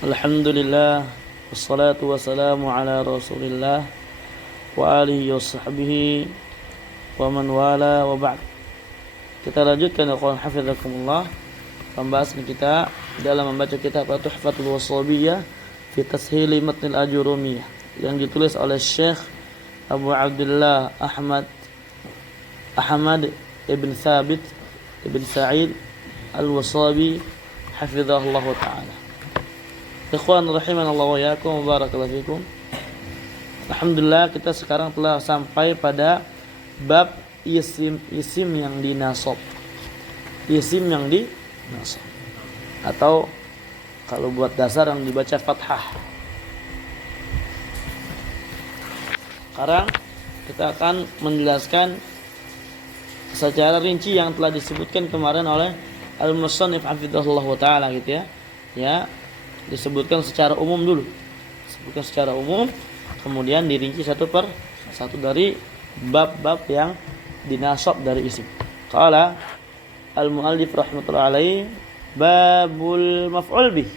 Alhamdulillah, wassalatu wassalamu ala Rasulillah wa alihi wa sahbihi wa man wala wa ba'd. Kita lanjutkan ya kawan hafizakumullah pembahasan kita dalam membaca kitab Tuhfatul Washabiyah fi Tashili Matnil Ajurumiyah yang ditulis oleh Syekh Abu Abdullah Ahmad ibn Thabit ibn Sa'id al-Washabi hafizahullah ta'ala. Ikhwan rahimanallah wa yakum wa barakallahu fikum. Alhamdulillah kita sekarang telah sampai pada bab isim yang dinasab. Isim yang dinasab. Atau kalau buat dasar yang dibaca fathah. Sekarang kita akan menjelaskan secara rinci yang telah disebutkan kemarin oleh Al-Musannif hafizahullah ta'ala gitu ya. Ya, disebutkan secara umum dulu. Disebutkan secara umum, kemudian dirinci satu per satu dari bab-bab yang dinasab dari isim. Qala al-muallif rahmatullahi alaihi babul maf'ul bih.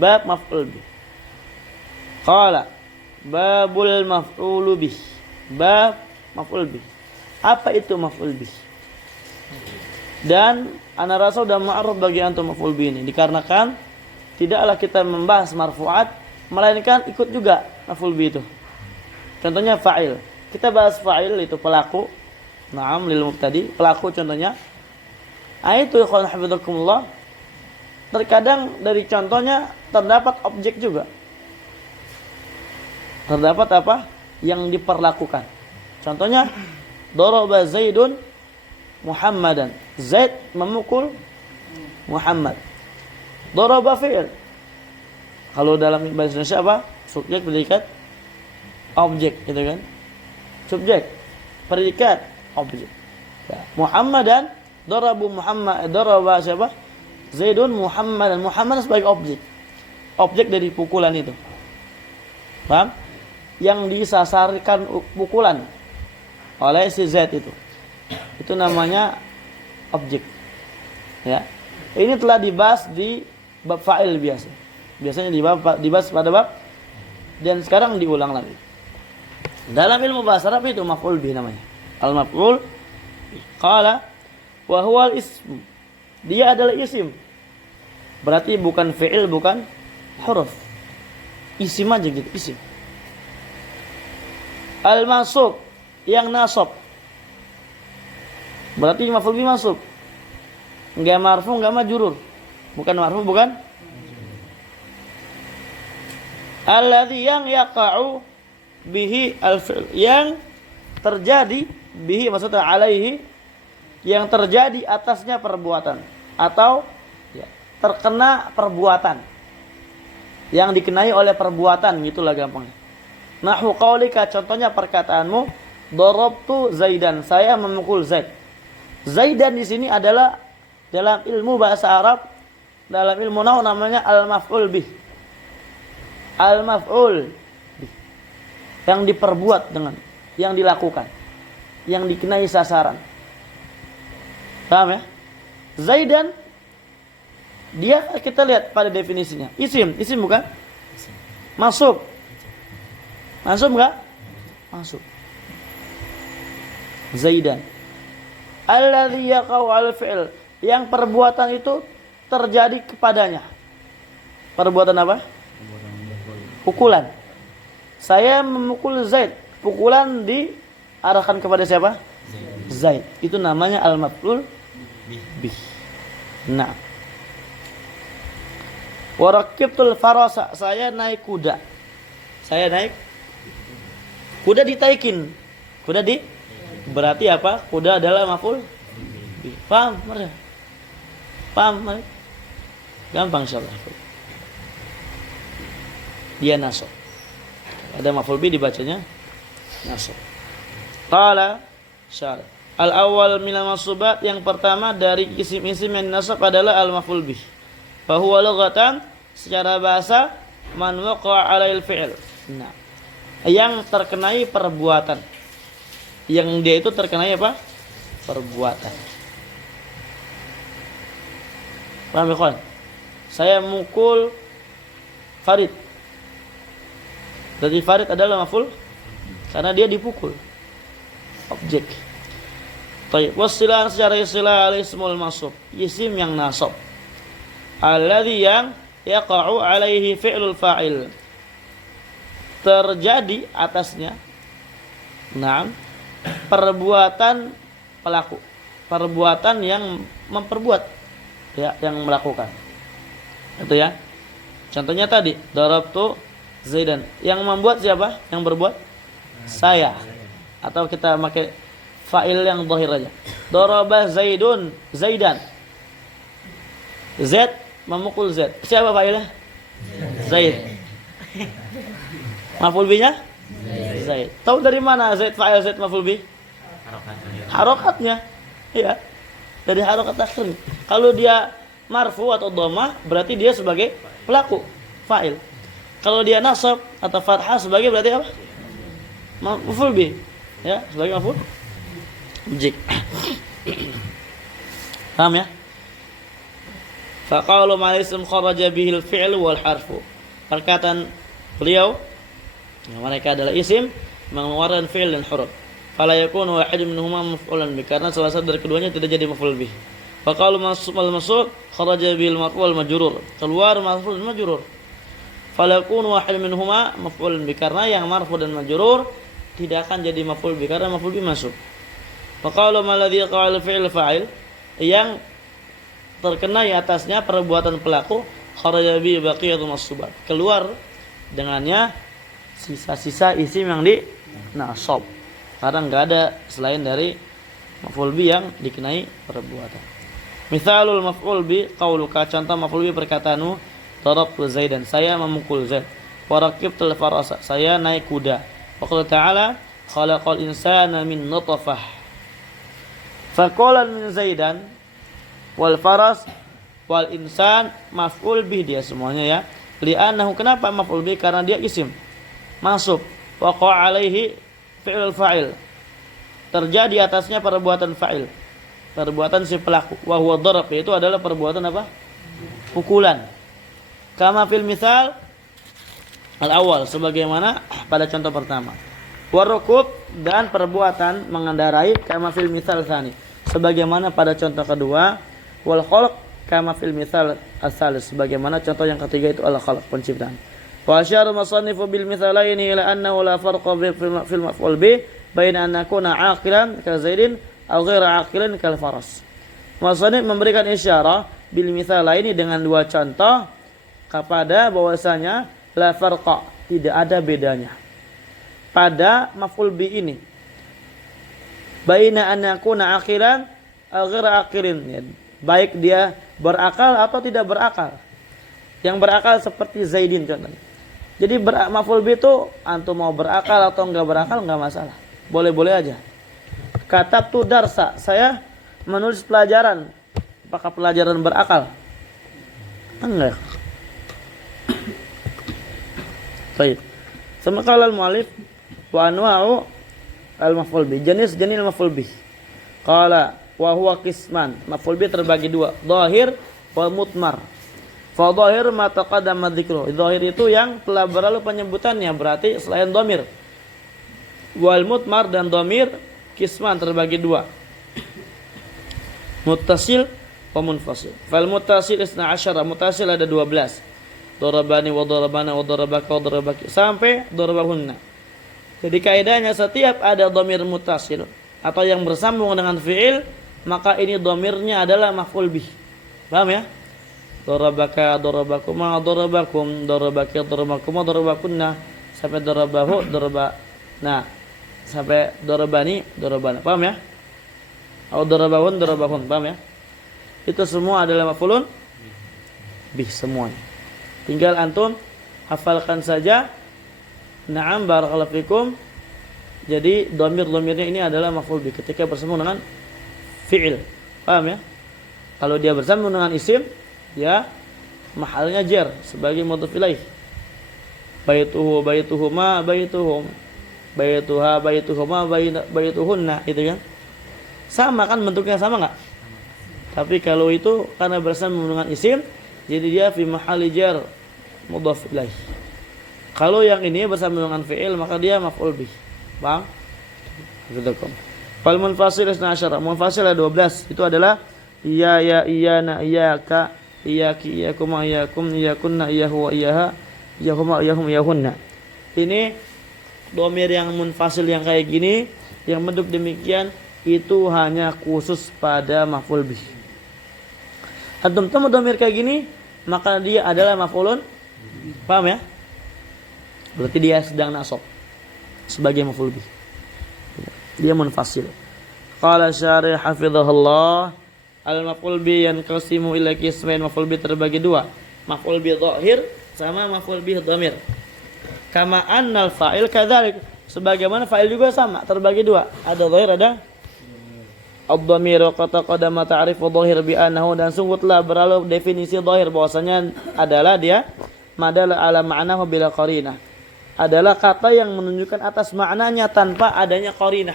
Bab maf'ul bih. Qala babul maf'ul bih. Bab maf'ul bih. Apa itu maf'ul bih? Dan ana rasa sudah ma'ruf bagi antum maf'ul bih ini dikarenakan tidaklah kita membahas marfu'at melainkan ikut juga maf'ul bih itu. Contohnya fa'il. Kita bahas fa'il itu pelaku. Naam lil mubtadi, pelaku contohnya. Itu ikhwan hafizakumullah. Terkadang dari contohnya terdapat objek juga. Terdapat apa? Yang diperlakukan. Contohnya daraba Zaidun Muhammadan. Zaid memukul Muhammad. Daraba fi'il. Kalau dalam bahasa Indonesia apa? Subjek, predikat, objek, gitu kan? Subjek, predikat, objek. Ya. Muhammadan, darabu Muhammad, daraba siapa? Zaidun Muhammadan. Muhammad sebagai objek. Objek dari pukulan itu. Paham? Yang disasarkan pukulan oleh si Zaid itu. Itu namanya objek. Ya. Ini telah dibahas di bab fa'il biasa. Biasanya dibahas pada bab dan sekarang diulang lagi. Dalam ilmu bahasa Arab itu maf'ul bih namanya. Al-maf'ul qala wa huwa al-ism. Dia adalah isim. Berarti bukan fi'il, bukan huruf. Isim aja gitu, isim. Al-mansub yang nasab. Berarti maf'ul bih mansub. Enggak marfu, enggak majrur. Bukan marfu, bukan alladzi yang yaqa'u bihi al-fi'l, yang terjadi bihi maksudnya alaihi, yang terjadi atasnya perbuatan atau ya, terkena perbuatan, yang dikenai oleh perbuatan, gitulah gampangnya. Nahwu qaulika, contohnya perkataanmu darabtu Zaidan, saya memukul Zaid. Zaidan di sini adalah dalam ilmu bahasa Arab, dalam ilmu nahwu namanya al-maf'ul bih. Al-maf'ul bih. Yang diperbuat dengan, yang dilakukan, yang dikenai sasaran. Paham ya? Zaidan, dia kita lihat pada definisinya. Isim bukan? Masuk. Masuk enggak? Masuk. Zaidan. Alladzi yaqa'u al-fi'l, yang perbuatan itu terjadi kepadanya. Perbuatan apa? Pukulan. Saya memukul Zaid. Pukulan diarahkan kepada siapa? Zaid. Itu namanya al-maf'ul bih. Nah. Wa raqibtul farasa, saya naik kuda. Saya naik kuda ditaikin. Kuda berarti apa? Kuda adalah maf'ul bih. Paham? Paham? Gampang insyaallah. Dia nasab. Ada maf'ul bih dibacanya nasab. Qala syarah. Al-awwal minal mansubat, yang pertama dari isim-isim yang nasab adalah al-maf'ul bih. Fa huwa lughatan, secara bahasa, man waqa'a 'alail fi'l. Nah, yang terkenai perbuatan. Yang dia itu terkenai apa? Perbuatan. Paham ya, kawan? Saya mukul farid. Jadi farid adalah maf'ul karena dia dipukul. Objek. Baik, wasilah secara istilah al-ismul mansub, isim yang nasab. Alladzi yang yaqa'u alaihi fi'lul fa'il. Terjadi atasnya perbuatan pelaku, perbuatan yang memperbuat, ya, yang melakukan. Itu ya. Contohnya tadi, darabtu Zaidan. Yang membuat siapa? Yang berbuat? Saya. Atau kita pakai fa'il yang zahir aja. Daraba Zaidun Zaidan. Zaid memukul Zaid. Siapa fa'ilnya? Zaid. Maf'ul bihi-nya? Zaid. Tahu dari mana Zaid fa'il Zaid maf'ul bih? Harokatnya. Iya. Dari harokat akhir. Kalau dia marfu atau dhammah berarti dia sebagai pelaku, fa'il. Kalau dia nasab atau fathah sebagai berarti apa? Maf'ul bih. Ya, sebagai maf'ul objek. Paham ya? Faqalu ma'al-ism kharaja bihil fi'l wal harfu. Perkataan beliau, yang mereka adalah isim mengeluarkan fi'il dan huruf. Fala yakunu wahid minhuma maf'ulan bih, karena salah satu dari keduanya tidak jadi maf'ul bih. Faqalu al-mas'ul kharaja bihil marfu wal majrur. Keluar marfu dan majrur. Fala yakunu wahid minhuma maf'ulan bih, karena yang marfu dan majrur tidak akan jadi maf'ul bih karena maf'ul bih masuk. Faqalu ma alladhi qala fi'il fa'il, yang terkena di atasnya perbuatan pelaku, kharaja bi baqiyatu massubat, keluar dengannya sisa-sisa isim yang di nasab, karena enggak ada selain dari maf'ul bi yang dikenai perbuatan. Misalul maf'ul bi qauluka, contoh maf'ul bi perkataanmu, darabtu Zaidan, saya memukul Zaid. Wa raqibtul farasa, saya naik kuda. Wa qala ta'ala khalaqal insana min nutfah. Faqala min Zaidan wal faras wal insan maf'ul bih, dia semuanya ya. Li'annahu, kenapa maf'ul bih? Karena dia isim masuk. Waqa alaihi fi'il fa'il, terjadi atasnya perbuatan fa'il, perbuatan si pelaku. Wa huwa darab, itu adalah perbuatan apa? Pukulan. Kama fil misal al-awwal, sebagaimana pada contoh pertama. Warukub, dan perbuatan mengendarai, kama fil misal tsani, sebagaimana pada contoh kedua. Wal khalq kama fil misal as-salis, sebagaimana contoh yang ketiga itu al-khalq, penciptaan. Wa asyara musannifu bil mithalaini ila annahu la farqa fil maf'ul bi baina an nakuna aqilan ka Zaidin aw ghaira aqilan kal faras. Musannif memberikan isyarah bil mithalaini dengan dua contoh kepada bahwasanya la farqa, tidak ada bedanya pada maf'ul bi ini baina an nakuna aqilan aw ghaira aqilin, ya, baik dia berakal atau tidak berakal. Yang berakal seperti Zaidin contohnya. Jadi maf'ul bi itu antum mau berakal atau enggak berakal enggak masalah. Boleh-boleh aja. Katabtu darsa, saya menulis pelajaran. Apakah pelajaran berakal? Enggak. Baik. Semakal al-mu'allif wa anwa'u al-maf'ul bi, jenis-jenis maf'ul bi. Qala wa huwa qisman, maf'ul bi terbagi dua, dhahir wa mutmar. Fa dhahir ma taqaddama dzikru, dhahir itu yang telah berlalu penyebutannya, berarti selain dhamir. Wal mutmar, dan dhamir qisman terbagi dua, muttasil wa munfasil. Fal muttasil 12, muttasil ada 12. Darabani wa darabana wa darabaka wa darabaki sampai darabahunna. Jadi kaidahnya setiap ada dhamir muttasil atau yang bersambung dengan fi'il, maka ini dhamirnya adalah maf'ul bih. Paham ya? Darabaka, darabakuma, darabakum, darabaki, darabakuma, darabakunna, sampai darabahu, darabana, sampai darabani, darabana. Paham ya? Atau darabahun, darabahun. Paham ya? Itu semua adalah maf'ulun bih semuanya. Tinggal antum hafalkan saja. Na'am, barakallahu fikum. Jadi dhamir-dhamirnya ini adalah maf'ul bih ketika bersambung dengan fi'il. Paham ya? Kalau dia bersambung dengan isim, ya mahalnya jar sebagai mudhaf ilaih. Baituhu, baituhuma, baituhum, baituha, baituhuma, baituhunna, itu kan sama kan, bentuknya sama enggak? Tapi kalau itu karena bersambung dengan isim, jadi dia fi mahalli jar, mudhaf ilaih. Kalau yang ini bersama dengan fi'il maka dia maf'ul bih. Paham? Betul. Fal munfasil 12. Munfasil ada 12. Itu adalah iya ya iyana iyaka iyaki iyakum iyakum iyakunna iyahu wa iyaha iyahuma iyahum iyahunna. Ini dhamir yang munfasil yang kayak gini, yang bentuk demikian itu hanya khusus pada maf'ul bih. Antum temu dhamir kayak gini, maka dia adalah maf'ulun. Paham ya? Berarti dia sedang nasab sebagai maf'ul bih. Dia munfasil. Qala syarih hafizahullah, al-maf'ul bi yanqasimu ila qismain. Maf'ul bi terbagi dua, maf'ul bi dhahir sama maf'ul bi dhamir. Kama annal fa'il kadzalik, sebagaimana fa'il juga sama, terbagi dua, ada dhahir ada ad-dhamir. Wa qad taqaddama ta'rifu dhahir bi annahu, dan sungguh telah berlalu definisi dhahir bahwasanya adalah dia madalla ala ma'nahu bila qarinah, adalah kata yang menunjukkan atas maknanya tanpa adanya qarinah,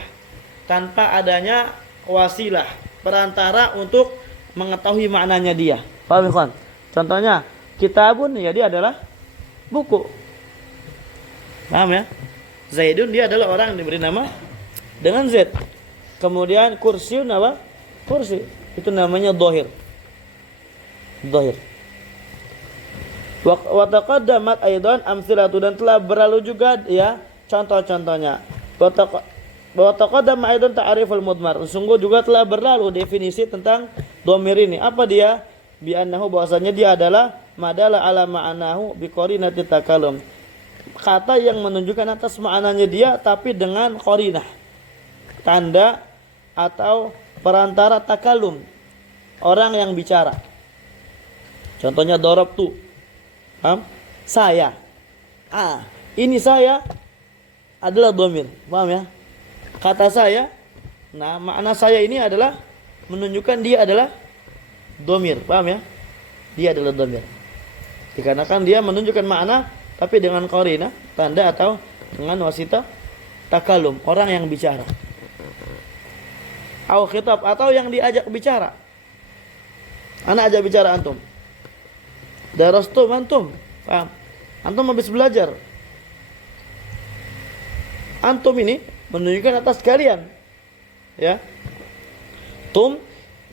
tanpa adanya wasilah perantara untuk mengetahui maknanya dia. Paham ikhwan? Contohnya kitabun, ya dia adalah buku. Paham ya? Zaidun, dia adalah orang yang diberi nama dengan Z. Kemudian kursiun apa? Kursi. Itu namanya dhahir. Dhahir. Wa taqaddamat aidan amthilatu, dan telah berlalu juga ya contoh-contohnya. Wa taqaddama aidan ta'riful mudmar, sungguh juga telah berlalu definisi tentang dhamir ini. Apa dia? Bi annahu, bahwasanya dia adalah madalla ala ma'anahu bi qarinati takallum, kata yang menunjukkan atas maknanya dia tapi dengan qarinah, tanda atau perantara takallum, orang yang bicara. Contohnya darabtu. Paham? Saya. Ini saya adalah dhamir. Paham ya? Kata saya. Nah, makna saya ini adalah menunjukkan dia adalah dhamir. Paham ya? Dia adalah dhamir. Dikarenakan dia menunjukkan makna tapi dengan qarinah, tanda atau dengan wasita takalum, orang yang bicara. Au khitab, atau yang diajak bicara. Anak ajak bicara antum. Darastum antum. Paham? Antum habis belajar. Antum ini menunjukkan atas kalian. Ya. Tum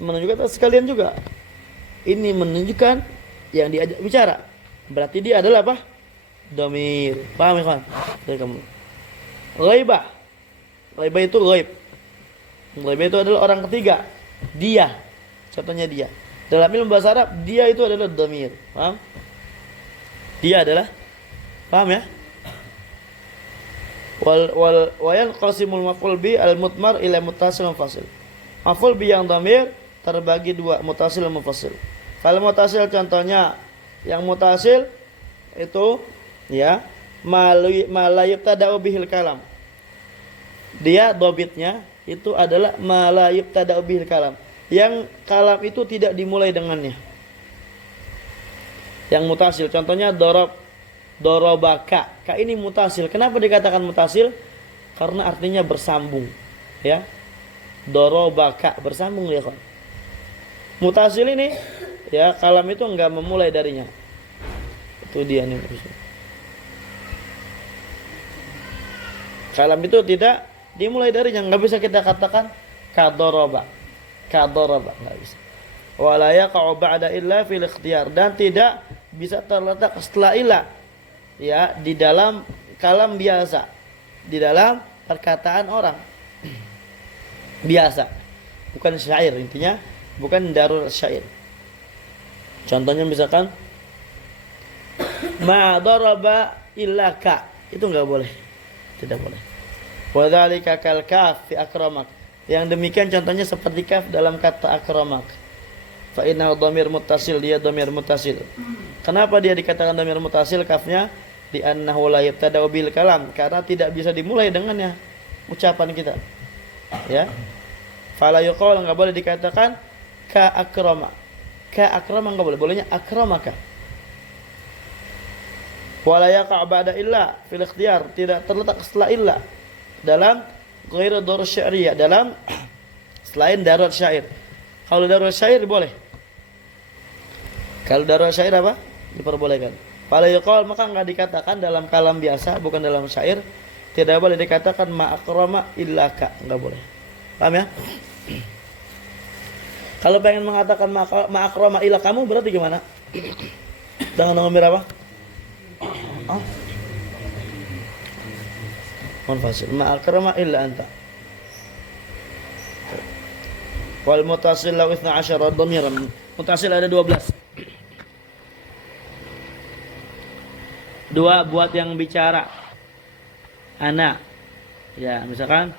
menunjukkan atas kalian juga. Ini menunjukkan yang diajak bicara. Berarti dia adalah apa? Dhamir. Paham ya kawan? Dari kamu. Ghaibah. Ghaibah itu ghaib. Ghaibah itu adalah orang ketiga. Dia. Contohnya dia. Dalam ilmu bahasa Arab, dia itu adalah dhamir. Paham? Dia adalah, paham ya? Wa yanqasimul maf'ul bi al-mutmar ila muttasil munfasil. Maf'ul bi yang dhamir terbagi dua, muttasil dan munfasil. Kalau muttasil contohnya, yang muttasil itu ya malayib tada'u bihil kalam. Dia dhabitnya itu adalah malayib tada'u bihil kalam, yang kalam itu tidak dimulai dengannya. Yang mutasil contohnya dorobaka. Ka ini mutasil. Kenapa dikatakan mutasil? Karena artinya bersambung, ya. Dorobaka bersambung ya kan. Mutasil ini ya kalam itu enggak memulai darinya. Itu dia nih. Kalam itu tidak dimulai darinya, enggak bisa kita katakan kadoroba. Kadoroba enggak bisa. Wala yaqa'u ba'da illa fil ikhtiyar, dan tidak bisa terletak setelah illa ya di dalam kalam biasa, di dalam perkataan orang biasa, bukan syair. Intinya bukan darurat syair. Contohnya misalkan ma daraba illa ka, itu enggak boleh, tidak boleh. Wa dzalika kal kaf fi akramak, yang demikian contohnya seperti kaf dalam kata akramak. Fa innahu dhamir muttasil, dia dhamir muttasil. Kenapa dia dikatakan dhamir muttasil kafnya? Di annahu la yabtada'u bil kalam, karena tidak bisa dimulai dengannya ucapan kita. Ya. Fala yuqal, enggak boleh dikatakan ka akrama. Ka akrama enggak boleh, bolehnya akramaka. Wala yaqa' ba'da illa fil ikhtiyar, tidak terletak setelah illa dalam ghairu darurat syar'iyyah, dalam selain darurat syair. Kalau darurat syair boleh. Kalau darurat syair apa? Diperbolehkan. Fala yuqal, maka enggak dikatakan dalam kalam biasa, bukan dalam syair. Tidak boleh dikatakan ma akrama illa ka, enggak boleh. Paham ya? Kalau pengen mengatakan ma akrama illa kamu berarti gimana? Dengan nomor apa? Oh. Munfasil. Ma akrama illa anta. Wal mutasil law 12 dhamiran. Mutasil ada 12. Dua buat yang bicara. Ana. Ya, misalkan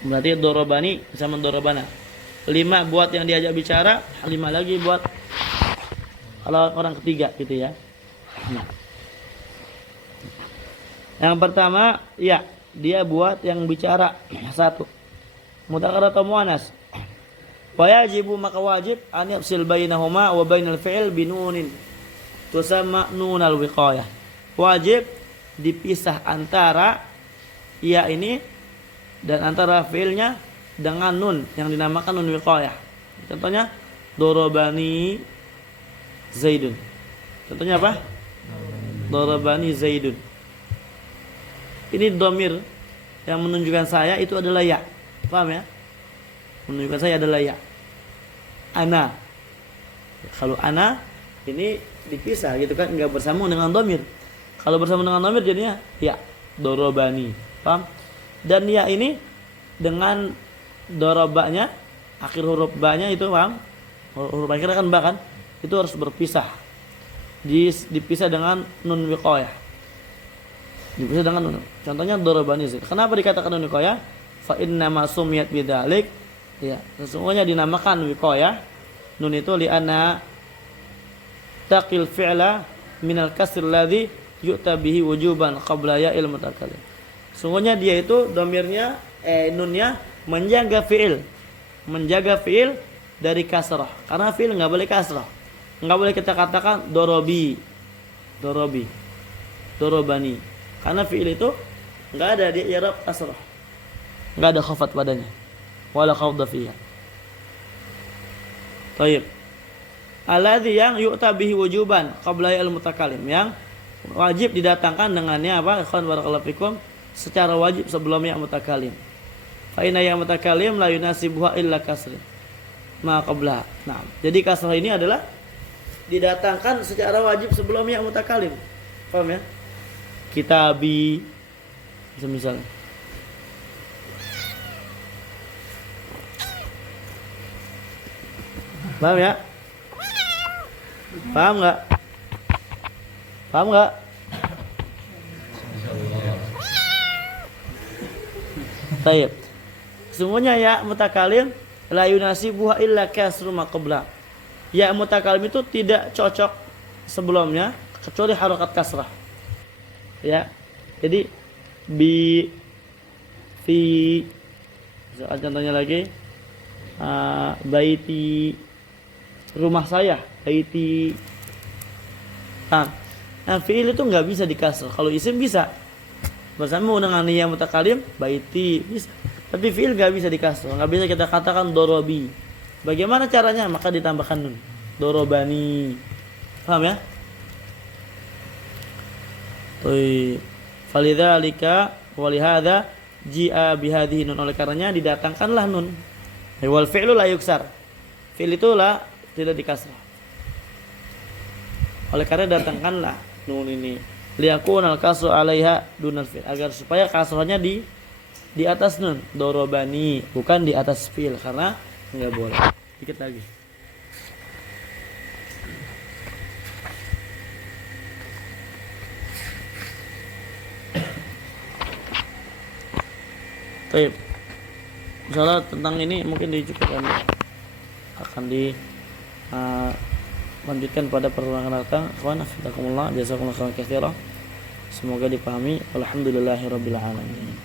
berarti dorobani sama dorobana. 5 buat yang diajak bicara, 5 lagi buat kalau orang ketiga gitu ya. Yang pertama, ya, dia buat yang bicara 1. Mudzakkar atau muannas. Wa yajibu, maka wajib an yafsil bainahuma wa bainal fi'il binunin tusamma nunal wiqayah. Wajib dipisah antara ya ini dan antara fi'ilnya dengan nun yang dinamakan nun wiqayah. Contohnya dorobani Zaidun. Contohnya apa? Dorobani Zaidun. Ini domir yang menunjukkan saya itu adalah ya. Paham ya? Menunjukkan saya adalah ya. Ana. Kalau ana ini dipisah gitu kan, enggak bersambung dengan domir. Kalau bersambung dengan domir jadinya ya. Dorobani. Paham? Dan ya ini dengan dorobanya, akhir huruf ba-nya itu paham? Huruf akhirnya kan ba kan? Itu harus berpisah. Dipisah dengan nun wiqayah. Dipisah dengan nun. Contohnya dorobani Zaid. Kenapa dikatakan nun wiqayah? Fa inna ma sumiyat bidzalik. Ya, sesungguhnya dinamakan wiqayah nun itu li'anna taqil fi'la minal kasr alladhi yu'ta bihi wujuban qabla ya'il mutakallim. Sesungguhnya dia itu domirnya nunnya menjaga fi'il dari kasrah. Karena fi'il enggak boleh kasrah. Enggak boleh kita katakan dorobi, dorobani. Karena fi'il itu enggak ada dia i'rab kasrah. Enggak ada khafat padanya. Wala khawda fiha. Baik. Alladzi yang yu'ta bihi wujuban qabla al mutakallim, yang wajib didatangkan dengannya apa? Ikhwan barakallahu fikum, secara wajib sebelumnya mutakallim. Fa inna ya mutakallim la yunasibuha illa kasr ma qabla. Nah, jadi kasrah ini adalah didatangkan secara wajib sebelumnya mutakallim. Paham ya? Kitabi misalnya. Paham ya? Paham enggak? Paham enggak? Baik. Sesungguhnya ya mutakalim la yunasibuha illa kasru ma qabla. Ya mutakalim itu tidak cocok sebelumnya kecuali harakat kasrah. Ya. Jadi bi fi, contohnya lagi baiti, rumah saya, baiti. Nah, fi'il itu nggak bisa dikasrah. Kalau isim bisa. Bersama dengan ya mutakalim, baiti bisa. Tapi fi'il nggak bisa dikasrah. Nggak bisa kita katakan dorobi. Bagaimana caranya? Maka ditambahkan nun. Dorobani. Paham ya? Tuh. Falidzalika walihada ji'a bihadhihi nun, oleh karenanya didatangkanlah nun. Wal fi'lu la yuksar. Fi'il itu lah tidak dikasrah. Oleh karena datangkanlah nun ini. Liyakunal kasru 'alaiha dunal fi'il, agar supaya kasrahnya di atas nun. Dorobani, bukan di atas fi'il, karena enggak boleh. Dikit lagi. Baik. Misalnya tentang ini mungkin dicukupkan, akan lanjutkan pada pertemuan akan datang. Ikhwan, jazakumullah khairan katsiran. Semoga dipahami. Alhamdulillahirabbil alamin.